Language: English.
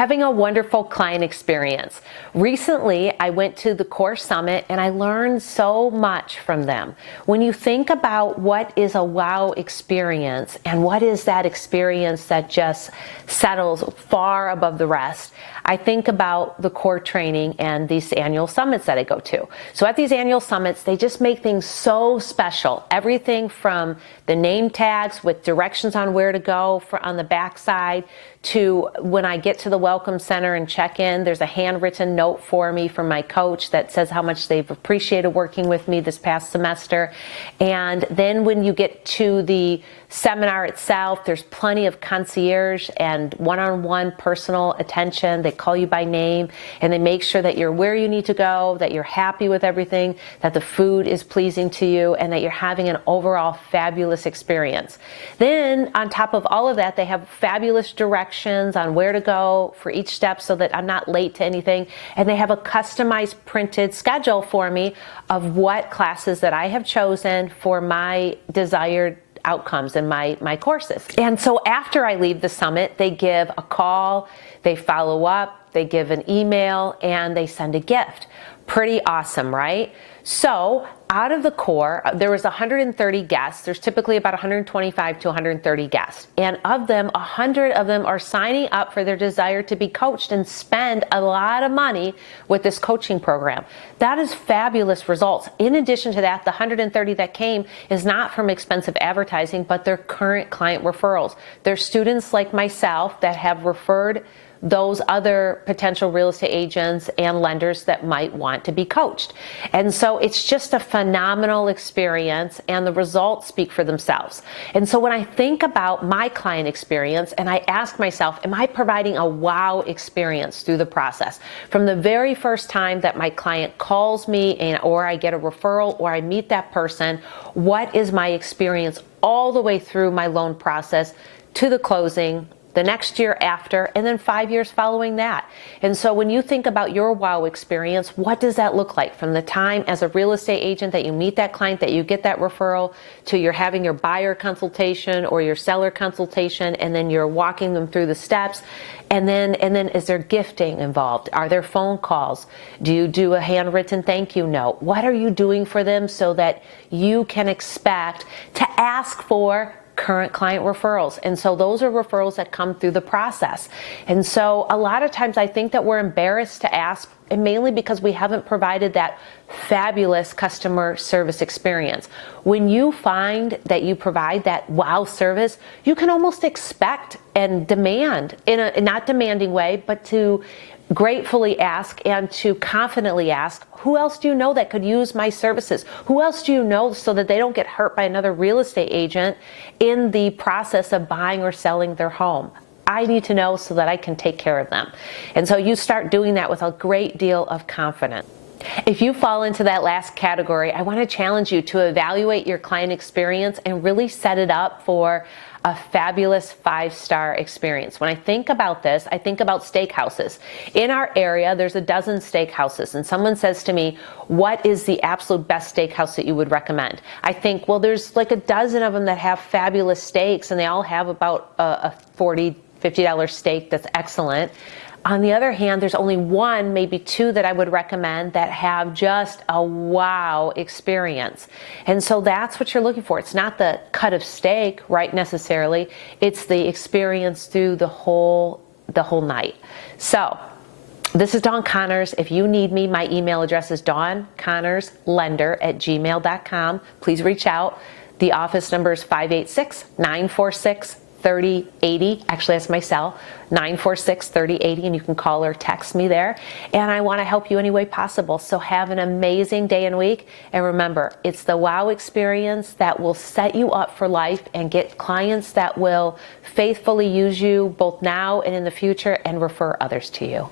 having a wonderful client experience. Recently, I went to the Core Summit and I learned so much from them. When you think about what is a wow experience and what is that experience that just settles far above the rest, I think about the core training and these annual summits that I go to. So at these annual summits, they just make things so special. Everything from the name tags with directions on where to go on the backside to when I get to the Welcome Center and check in, there's a handwritten note for me from my coach that says how much they've appreciated working with me this past semester. And then when you get to the seminar itself, there's plenty of concierge and one-on-one personal attention. They call you by name and they make sure that you're where you need to go, that you're happy with everything, that the food is pleasing to you, and that you're having an overall fabulous experience. Then on top of all of that, they have fabulous directions on where to go for each step so that I'm not late to anything. And they have a customized printed schedule for me of what classes that I have chosen for my desired outcomes in my courses. And so after I leave the summit, they give a call, they follow up, they give an email, and they send a gift. Pretty awesome, right? So out of the core, there was 130 guests. There's typically about 125 to 130 guests. And of them, 100 of them are signing up for their desire to be coached and spend a lot of money with this coaching program. That is fabulous results. In addition to that, the 130 that came is not from expensive advertising, but they're current client referrals. They're students like myself that have referred those other potential real estate agents and lenders that might want to be coached. And so it's just a phenomenal experience and the results speak for themselves. And so when I think about my client experience and I ask myself, am I providing a wow experience through the process? From the very first time that my client calls me or I get a referral or I meet that person, what is my experience all the way through my loan process to the closing, the next year after, and then 5 years following that? And so when you think about your wow experience, what does that look like from the time as a real estate agent that you meet that client, that you get that referral, to you're having your buyer consultation or your seller consultation, and then you're walking them through the steps, and then is there gifting involved? Are there phone calls? Do you do a handwritten thank you note? What are you doing for them so that you can expect to ask for current client referrals? And so those are referrals that come through the process. And so a lot of times I think that we're embarrassed to ask, and mainly because we haven't provided that fabulous customer service experience. When you find that you provide that wow service, you can almost expect and demand, in a not demanding way, but to gratefully ask and to confidently ask, who else do you know that could use my services? Who else do you know, so that they don't get hurt by another real estate agent in the process of buying or selling their home? I need to know so that I can take care of them. And so you start doing that with a great deal of confidence. If you fall into that last category, I want to challenge you to evaluate your client experience and really set it up for a fabulous 5-star experience. When I think about this, I think about steakhouses. In our area, there's a dozen steakhouses, and someone says to me, what is the absolute best steakhouse that you would recommend? I think, well, there's like a dozen of them that have fabulous steaks, and they all have about a $40, $50 steak that's excellent. On the other hand, there's only one, maybe two that I would recommend that have just a wow experience. And so that's what you're looking for. It's not the cut of steak, right, necessarily. It's the experience through the whole night. So this is Dawn Connors. If you need me, my email address is dawnconnorslender@gmail.com. Please reach out. The office number is 586-946-3080. Actually, that's my cell, 946-3080, and you can call or text me there. And I want to help you any way possible. So have an amazing day and week. And remember, it's the wow experience that will set you up for life and get clients that will faithfully use you both now and in the future and refer others to you.